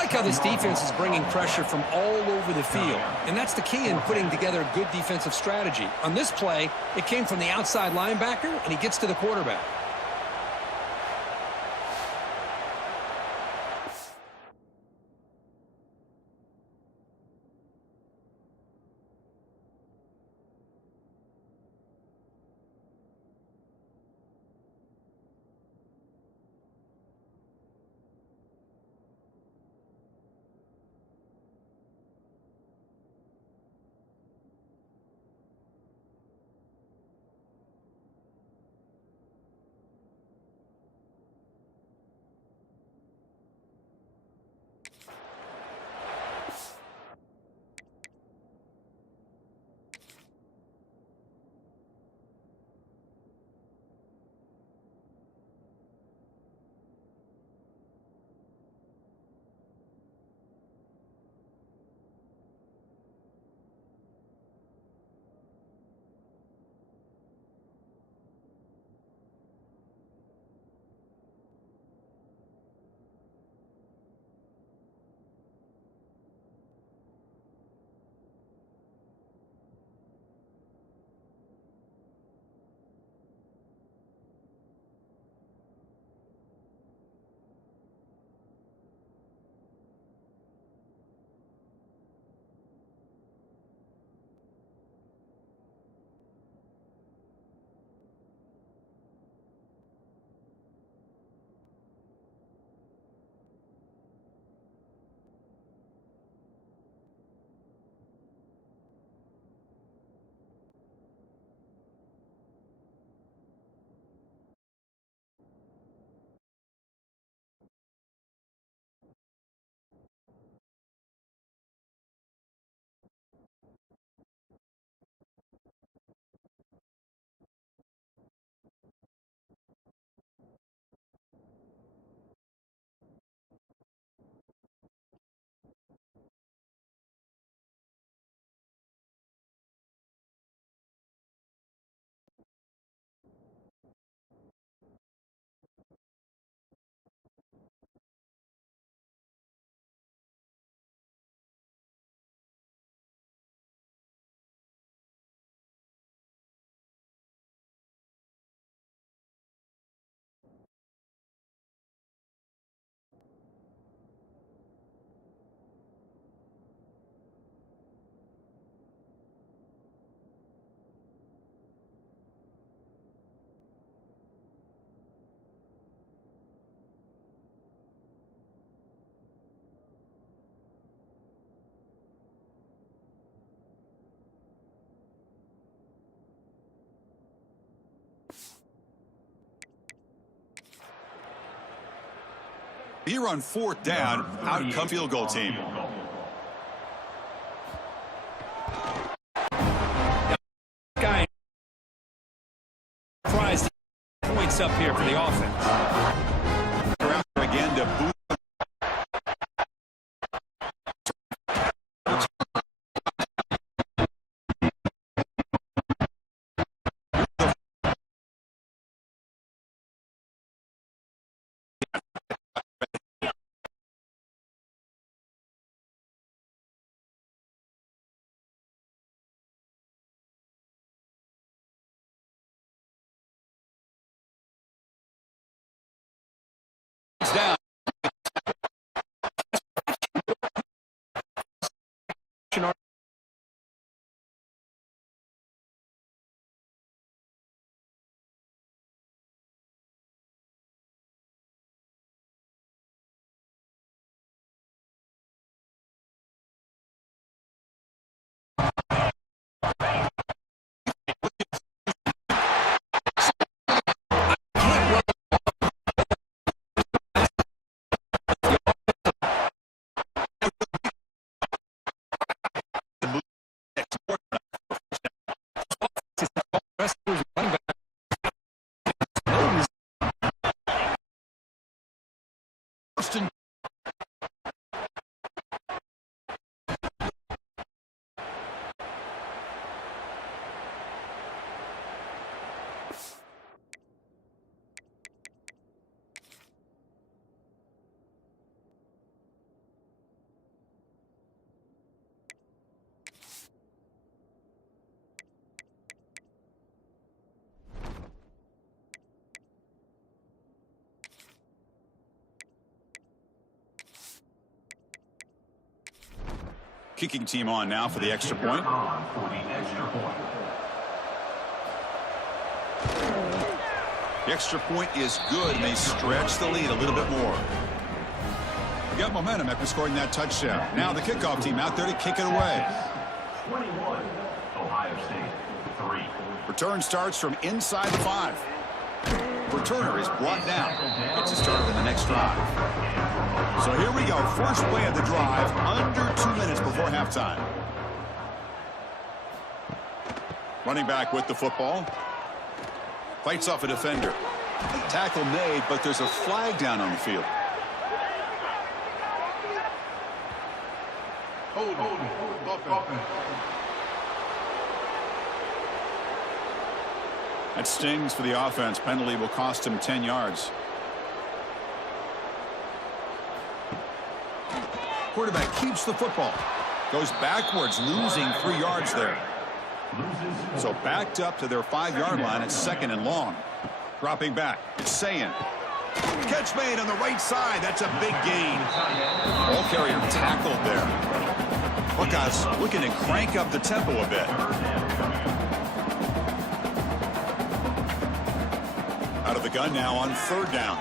like how this defense is bringing pressure from all over the field, and that's the key in putting together a good defensive strategy. On this play, it came from the outside linebacker, and he gets to the quarterback. Here on fourth down, out come field goal team. Guy tries points up here for the offense. Again to boot. Down. Kicking team on now for the extra point. The extra point is good, and they stretch the lead a little bit more. Got momentum after scoring that touchdown. Now the kickoff team out there to kick it away. 21, Ohio State, 3. Return starts from inside the 5. Returner is brought down. Gets it started in the next drive. So here we go. First play of the drive, under 2 minutes before halftime. Running back with the football. Fights off a defender. Tackle made, but there's a flag down on the field. That stings for the offense. Penalty will cost him 10 yards. Quarterback keeps the football. Goes backwards, losing 3 yards there. So backed up to their 5-yard line. It's 2nd and long. Dropping back. It's Sayin. Catch made on the right side. That's a big gain. Ball carrier tackled there. Buckeyes looking to crank up the tempo a bit. Out of the gun now on 3rd down.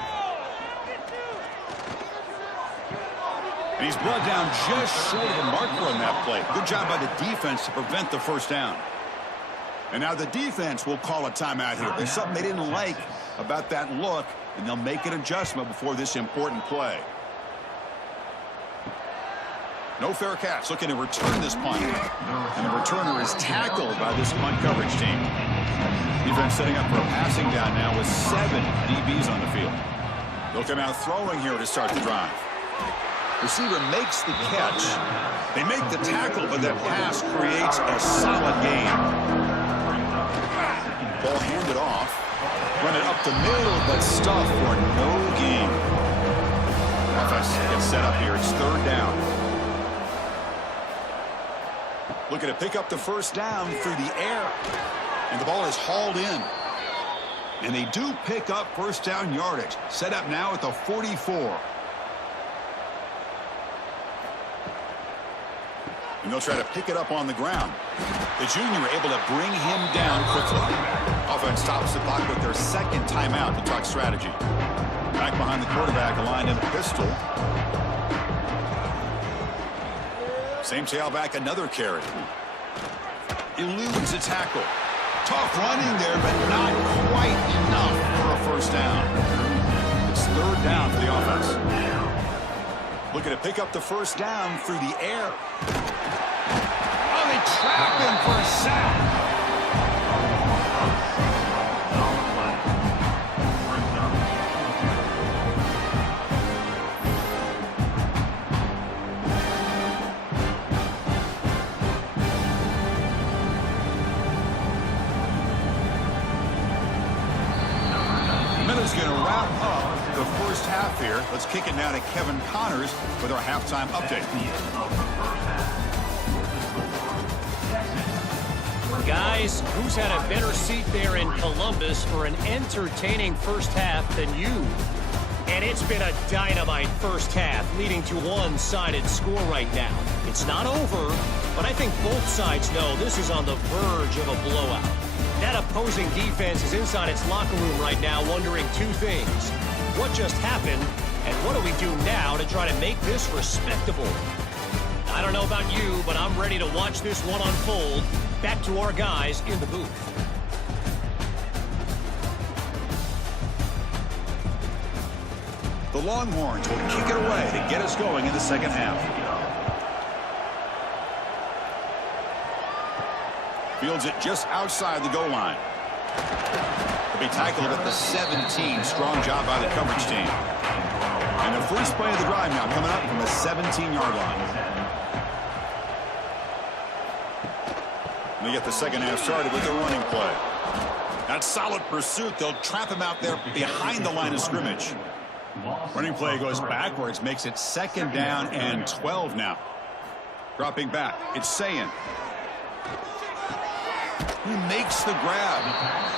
And he's brought down just short of the marker on that play. Good job by the defense to prevent the first down. And now the defense will call a timeout here. There's something they didn't like about that look, and they'll make an adjustment before this important play. No fair catch. Looking to return this punt. And the returner is tackled by this punt coverage team. Defense setting up for a passing down now with 7 DBs on the field. They'll come out throwing here to start the drive. Receiver makes the catch. They make the tackle, but that pass creates a solid gain. Ball handed off. Run it up the middle, but stuffed for no gain. Offense gets set up here. It's 3rd down. Looking to pick up the first down through the air. And the ball is hauled in. And they do pick up first down yardage. Set up now at the 44. And they'll try to pick it up on the ground. The junior able to bring him down quickly. Offense stops the clock with their 2nd timeout to talk strategy. Back behind the quarterback, aligned in a pistol. Same tailback, another carry. Eludes a tackle. Tough running there, but not quite enough for a first down. It's 3rd down for the offense. Looking to pick up the first down through the air. Oh, they trap him for a sack. Minute's going to wrap up the first half here. Let's kick it now to Kevin Connors with our halftime update. Guys, who's had a better seat there in Columbus for an entertaining first half than you? And it's been a dynamite first half, leading to one-sided score right now. It's not over, but I think both sides know this is on the verge of a blowout. That opposing defense is inside its locker room right now wondering 2 things. What just happened, and what do we do now to try to make this respectable? I don't know about you, but I'm ready to watch this one unfold. Back to our guys in the booth. The Longhorns will kick it away to get us going in the second half. Fields it just outside the goal line. They'll be tackled at the 17. Strong job by the coverage team. And the first play of the drive now coming up from the 17-yard line. They get the second half started with the running play. That solid pursuit. They'll trap him out there behind the line of scrimmage. Running play goes backwards, makes it 2nd down and 12 now. Dropping back, it's Sayin. He makes the grab.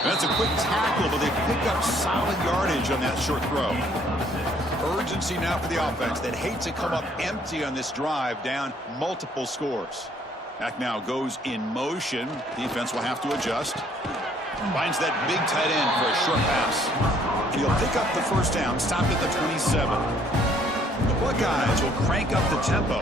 That's a quick tackle, but they pick up solid yardage on that short throw. urgency now for the offense that hates to come up empty on this drive, down multiple scores. Back now goes in motion. Defense will have to adjust. Finds that big tight end for a short pass. He'll pick up the first down, stopped at the 27. The Buckeyes will crank up the tempo.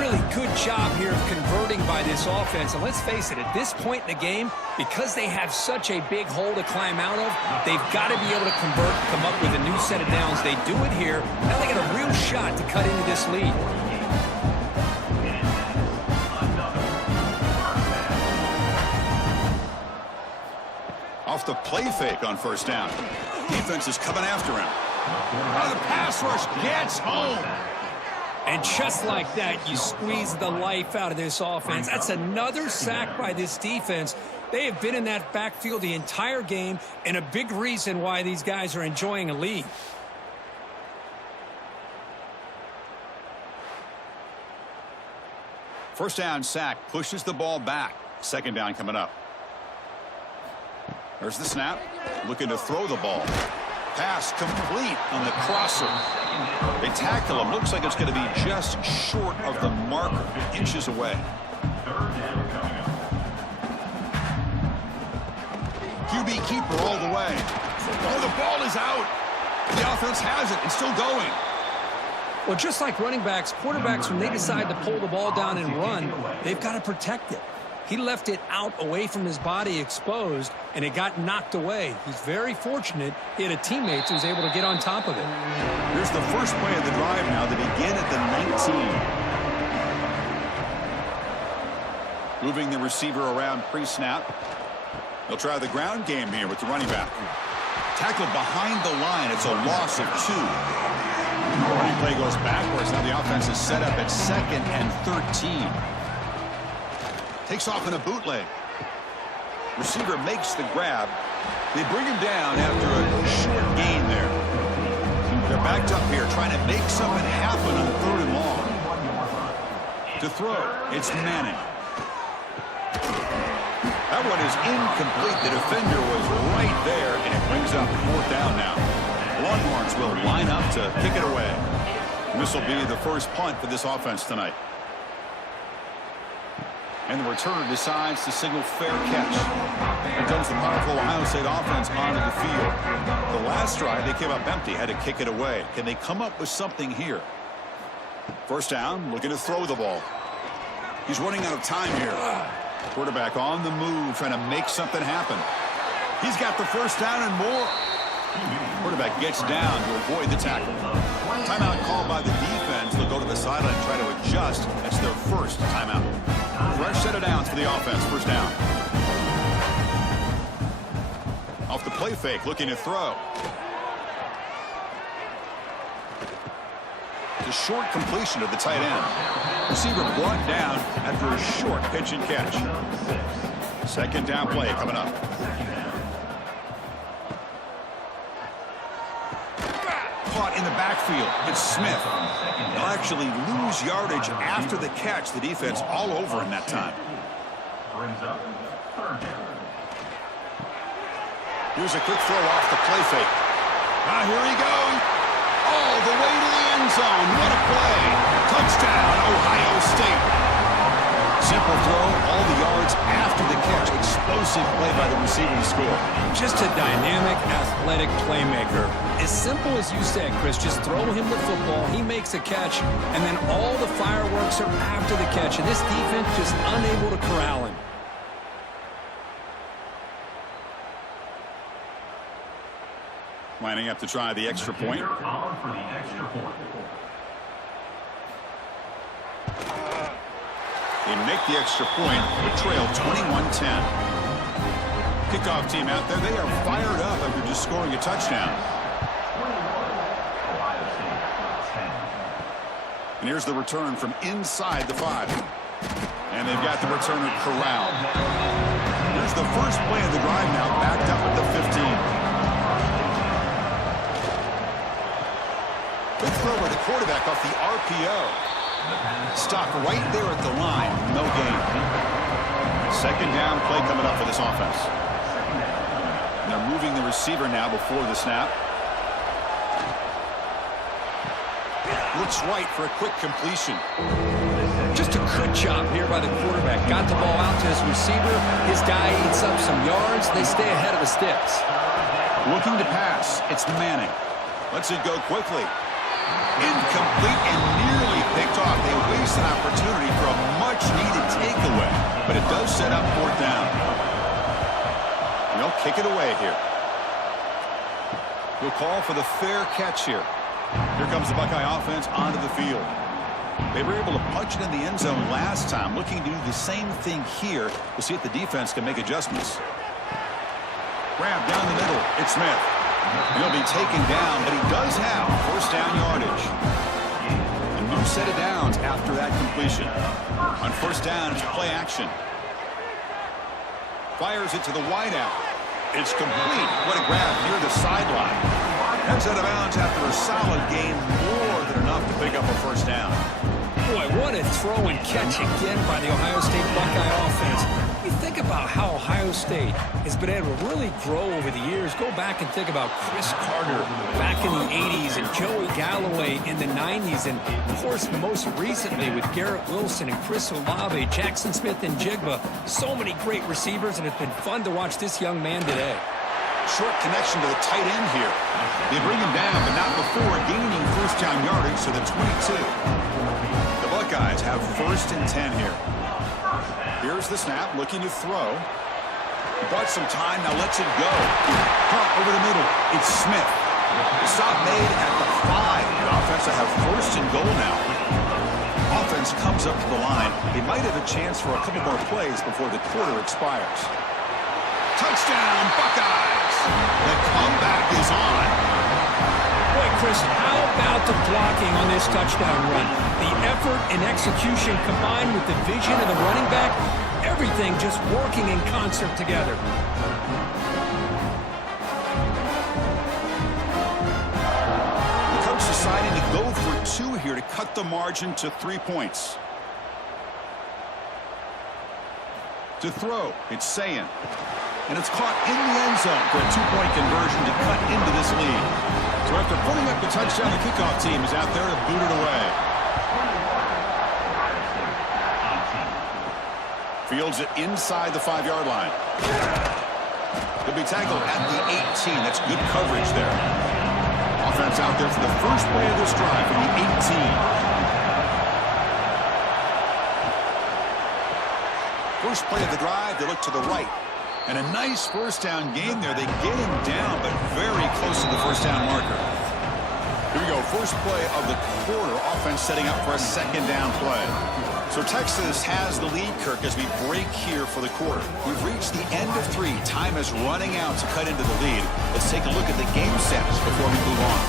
Really good job here of converting by this offense. And let's face it, at this point in the game, because they have such a big hole to climb out of, they've got to be able to convert, come up with a new set of downs. They do it here. Now they got a real shot to cut into this lead. Off the play fake on first down. Defense is coming after him. The pass rush gets home. And just like that, you squeeze the life out of this offense. That's another sack by this defense. They have been in that backfield the entire game, and a big reason why these guys are enjoying a lead. First down sack pushes the ball back. Second down coming up. There's the snap. Looking to throw the ball. Pass complete on the crosser. They tackle him. Looks like it's going to be just short of the marker. Inches away. QB keeper all the way. Oh, the ball is out. The offense has it. It's still going. Well, just like running backs, quarterbacks, when they decide to pull the ball down and run, they've got to protect it. He left it out away from his body exposed, and it got knocked away. He's very fortunate he had a teammate who was able to get on top of it. Here's the first play of the drive now. They begin at the 19. Moving the receiver around pre-snap. They'll try the ground game here with the running back. Tackled behind the line. It's a loss of 2. The running play goes backwards. Now the offense is set up at 2nd and 13. Takes off in a bootleg. Receiver makes the grab. They bring him down after a short gain there. They're backed up here trying to make something happen on 3rd and long. To throw, it's Manning. That one is incomplete. The defender was right there, and it brings up 4th down now. Longhorns will line up to kick it away. This will be the first punt for this offense tonight. And the returner decides to signal fair catch. Here comes the powerful Ohio State offense onto the field. The last drive, they came up empty, had to kick it away. Can they come up with something here? First down, looking to throw the ball. He's running out of time here. Quarterback on the move, trying to make something happen. He's got the first down and more. Quarterback gets down to avoid the tackle. Timeout called by the defense. They'll go to the sideline and try to adjust. That's their first timeout. Fresh set of downs for the offense. First down. Off the play fake, looking to throw. The short completion of the tight end. Receiver brought down after a short pitch and catch. Second down play coming up. Caught in the backfield. It's Smith. They'll actually lose yardage after the catch. The defense all over him that time. Here's a quick throw off the play fake. Now here he goes. All the way to the end zone. What a play. Touchdown, Ohio State. Simple throw, all the yards after the catch. Explosive play by the receiver to score. Just a dynamic, athletic playmaker. As simple as you said, Chris, just throw him the football, he makes a catch, and then all the fireworks are after the catch. And this defense just unable to corral him. Lining up to try the extra point. They make the extra point, but trail 21-10. Kickoff team out there. They are fired up after just scoring a touchdown. And here's the return from inside the 5. And they've got the returner corralled. Here's the first play of the drive now, backed up at the 15. Good throw by the quarterback off the RPO. Stopped right there at the line. No gain. Second down play coming up for this offense. And they're moving the receiver now before the snap. looks right for a quick completion. Just a good job here by the quarterback. Got the ball out to his receiver. His guy eats up some yards. They stay ahead of the sticks. Looking to pass. It's Manning. Lets it go quickly. Incomplete and nearly picked off. They waste an opportunity for a much-needed takeaway. But it does set up 4th down. And they'll kick it away here. We'll call for the fair catch here. Here comes the Buckeye offense onto the field. They were able to punch it in the end zone last time. Looking to do the same thing here. We'll see if the defense can make adjustments. Grab down the middle. It's Smith. He'll be taken down, but he does have 1st down yardage. A new set of downs after that completion. On 1st down, it's play action. Fires it to the wideout. It's complete. What a grab near the sideline. Heads out of bounds after a solid gain, more than enough to pick up a 1st down. Boy, what a throw and catch again by the Ohio State Buckeye offense. You think about how Ohio State has been able to really grow over the years. Go back and think about Chris Carter back in the 80s and Joey Galloway in the 90s. And, of course, most recently with Garrett Wilson and Chris Olave, Jackson Smith and Jigba. So many great receivers, and it's been fun to watch this young man today. Short connection to the tight end here. They bring him down, but not before gaining 1st down yardage to the 22. The Buckeyes have 1st and 10 here. Here's the snap, looking to throw. He bought some time, now lets it go. Pump over the middle. It's Smith. The stop made at the 5. The offense will have 1st and goal now. Offense comes up to the line. They might have a chance for a couple more plays before the quarter expires. Touchdown, Buckeyes! The comeback is on. Boy, Chris, how about the blocking on this touchdown run? The effort and execution combined with the vision of the running back, everything just working in concert together. The coach deciding to go for 2 here to cut the margin to 3 points. To throw, it's Sayin. And it's caught in the end zone for a 2-point conversion to cut into this lead. So after putting up the touchdown, the kickoff team is out there to boot it away. Fields it inside the 5-yard line. He'll be tackled at the 18. That's good coverage there. Offense out there for the first play of this drive from the 18. First play of the drive, they look to the right. And a nice 1st down gain there. They get him down, but very close to the 1st down marker. Here we go. First play of the quarter. Offense setting up for a 2nd down play. So Texas has the lead, Kirk, as we break here for the quarter. We've reached the end of 3. Time is running out to cut into the lead. Let's take a look at the game sets before we move on.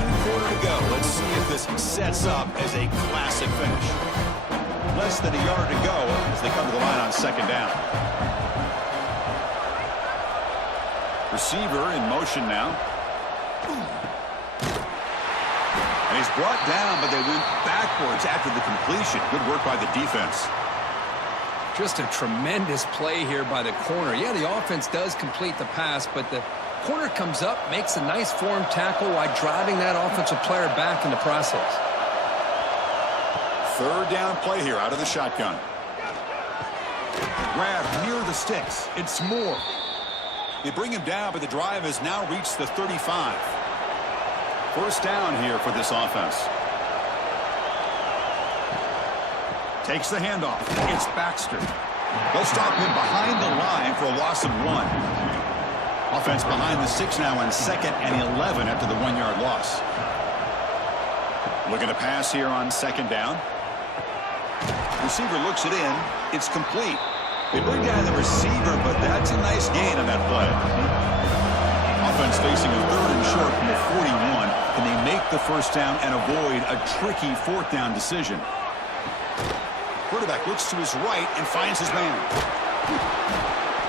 1 quarter to go. Let's see if this sets up as a classic finish. Less than a yard to go as they come to the line on 2nd down. Receiver in motion now. And he's brought down, but they went backwards after the completion. Good work by the defense. Just a tremendous play here by the corner. Yeah, the offense does complete the pass, but the corner comes up, makes a nice form tackle while driving that offensive player back in the process. 3rd down play here out of the shotgun. Grab near the sticks. It's Moore. They bring him down, but the drive has now reached the 35. 1st down here for this offense. Takes the handoff. It's Baxter. They'll stop him behind the line for a loss of 1. Offense behind the 6 now on 2nd and 11 after the 1-yard loss. Looking to pass here on 2nd down. Receiver looks it in. It's complete. They bring down the receiver, but that's a nice gain on that play. Offense facing a 3rd and short from the 41. Can they make the 1st down and avoid a tricky 4th down decision? Quarterback looks to his right and finds his man.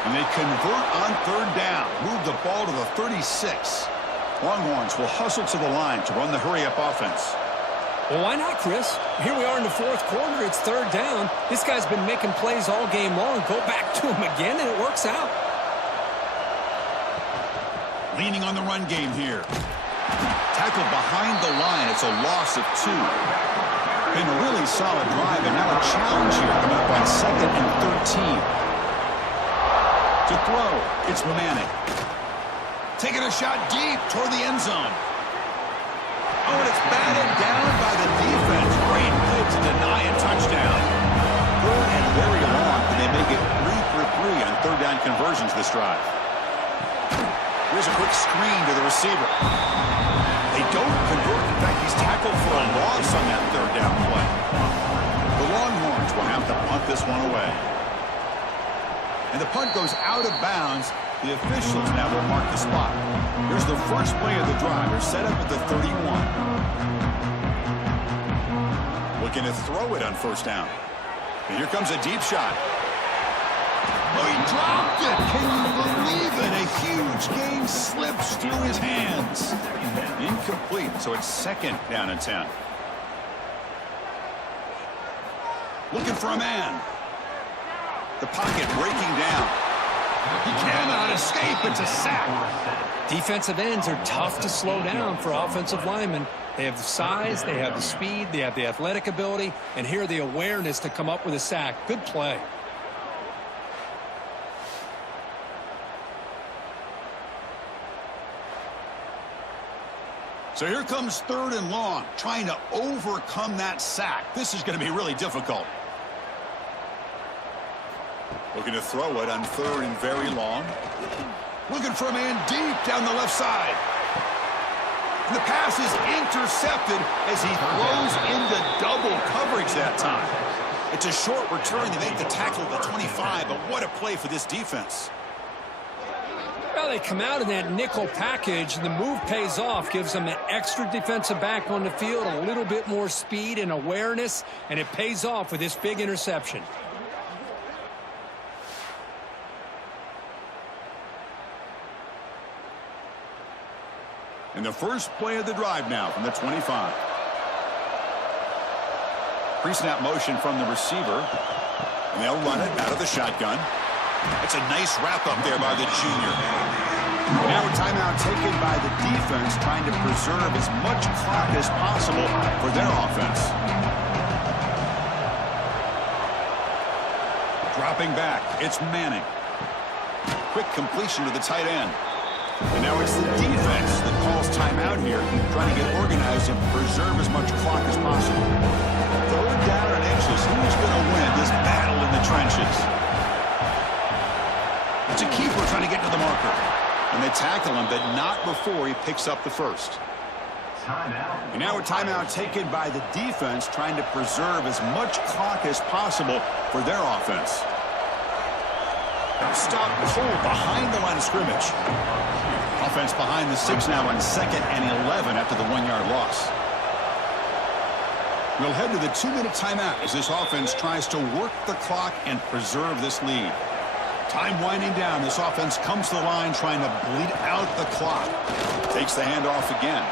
And they convert on 3rd down. Move the ball to the 36. Longhorns will hustle to the line to run the hurry-up offense. Well, why not, Chris? Here we are in the 4th quarter. It's 3rd down. This guy's been making plays all game long. Go back to him again, and it works out. Leaning on the run game here. Tackled behind the line. It's a loss of 2. Been a really solid drive, and now a challenge here coming up on 2nd and 13. To throw, it's Manning. Taking a shot deep toward the end zone. Oh, and it's batted down by the defense. Great play to deny a touchdown. 3rd and very long, and they make it 3 for 3 on 3rd down conversions this drive. Here's a quick screen to the receiver. They don't convert. In fact, he's tackled for a loss on that 3rd down play. The Longhorns will have to punt this one away. And the punt goes out of bounds. The officials now will mark the spot. Here's the first play of the drive. They're set up at the 31. Looking to throw it on 1st down. And here comes a deep shot. Oh, he dropped it. Can you believe it? A huge gain slips through his hands. Incomplete, so it's 2nd down and 10. Looking for a man. The pocket breaking down. He cannot escape. It's a sack. Defensive ends are tough to slow down for offensive linemen. They have the size, they have the speed, they have the athletic ability, and here the awareness to come up with a sack. Good play. So here comes 3rd and long, trying to overcome that sack. This is going to be really difficult. Looking to throw it on 3rd and very long. Looking for a man deep down the left side. And the pass is intercepted as he throws into double coverage that time. It's a short return. They make the tackle at the 25, but what a play for this defense. Well, they come out in that nickel package, and the move pays off, gives them an extra defensive back on the field, a little bit more speed and awareness, and it pays off with this big interception. And the first play of the drive now from the 25. Pre-snap motion from the receiver. And they'll run it out of the shotgun. That's a nice wrap-up there by the junior. Now a timeout taken by the defense, trying to preserve as much clock as possible for their offense. Dropping back, it's Manning. Quick completion to the tight end. And now it's the defense that calls timeout here, trying to get organized and preserve as much clock as possible. 3rd down and inches. Who's going to win this battle in the trenches? It's a keeper trying to get to the marker. And they tackle him, but not before he picks up the first. And now a timeout taken by the defense, trying to preserve as much clock as possible for their offense. Stop pull behind the line of scrimmage. Offense behind the 6 now on 2nd and 11 after the 1-yard loss. We'll head to the 2-minute timeout as this offense tries to work the clock and preserve this lead. Time winding down. This offense comes to the line trying to bleed out the clock. Takes the handoff again.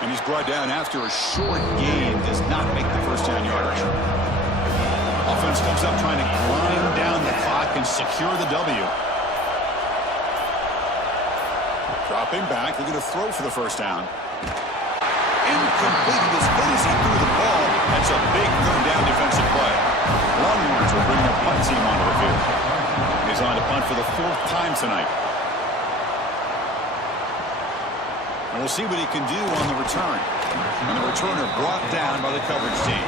And he's brought down after a short gain. Does not make the 1st down yardage. Offense comes up trying to grind down the clock and secure the W. Dropping back, looking to throw for the 1st down. Incomplete as good as he threw the ball. That's a big 3rd down defensive play. Longhorns will bring the punt team onto the field. He's on to punt for the 4th time tonight. And we'll see what he can do on the return. And the returner brought down by the coverage team.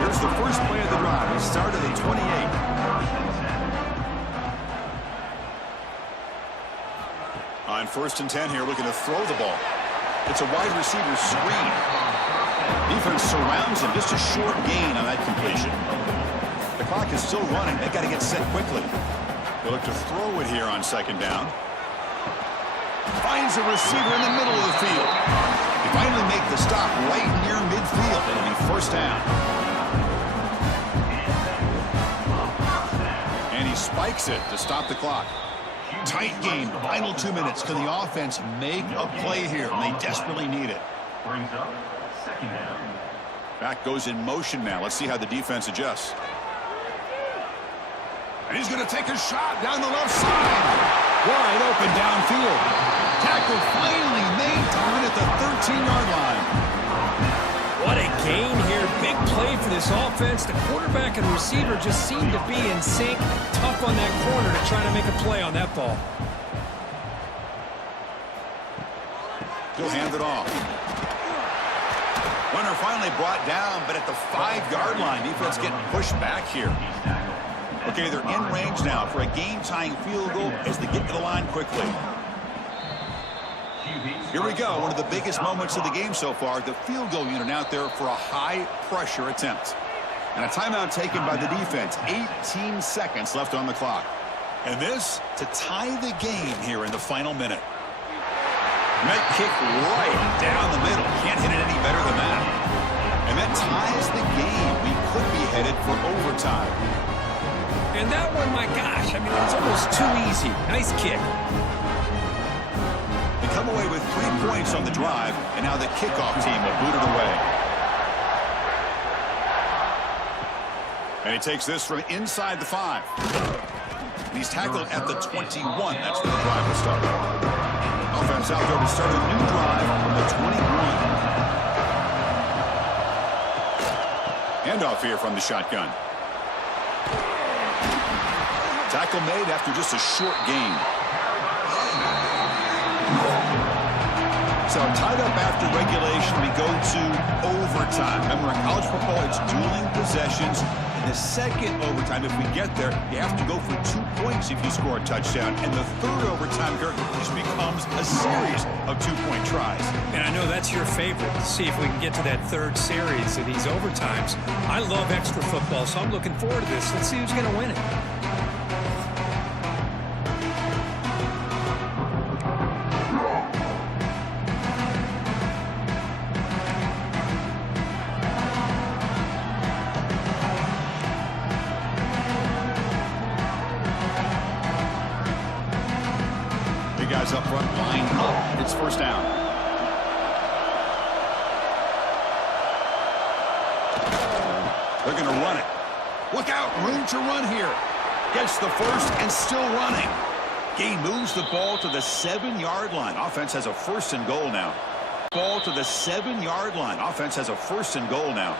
Here's the first play of the drive. He started at 28. On 1st and 10 here, looking to throw the ball. It's a wide receiver screen. Defense surrounds him. Just a short gain on that completion. The clock is still running. They've got to get set quickly. They look to throw it here on 2nd down. Finds a receiver in the middle of the field. They finally make the stop right near midfield. It'll be 1st down. And he spikes it to stop the clock. Tight game. Final 2 minutes. Can the offense make a play here? They desperately need it. Brings up 2nd down. Back goes in motion now. Let's see how the defense adjusts. And he's going to take a shot down the left side. Wide open downfield. Tackle finally made to win at the 13-yard line. What a gain here. Big play for this offense. The quarterback and receiver just seem to be in sync. Tough on that corner to try to make a play on that ball. He'll hand it off. Runner finally brought down, but at the 5-yard line, defense getting pushed back here. Okay, they're in range now for a game-tying field goal as they get to the line quickly. Here we go, one of the biggest moments of the game so far. The field goal unit out there for a high-pressure attempt. And a timeout taken by the defense. 18 seconds left on the clock. And this to tie the game here in the final minute. Night kick right down the middle. Can't hit it any better than that. And that ties the game. We could be headed for overtime. And that one, my gosh, I mean, it's almost too easy. Nice kick. They come away with 3 points on the drive, and now the kickoff team will boot it away. And he takes this from inside the 5. And he's tackled at the 21. That's where the drive will start. Offense out there to start a new drive from the 21. Handoff here from the shotgun. Tackle made after just a short gain. So tied up after regulation, we go to overtime. Remember, in college football, it's dueling possessions. In the second overtime, if we get there, you have to go for 2 points if you score a touchdown. And the third overtime here just becomes a series of 2-point tries. And I know that's your favorite. See if we can get to that third series of these overtimes. I love extra football, so I'm looking forward to this. Let's see who's going to win it. Guys up front, line up. It's first down. They're going to run it. Look out, room to run here. Gets the first and still running. Gain moves the ball to the 7-yard line. Offense has a 1st and goal now. Ball to the 7-yard line. Offense has a 1st and goal now.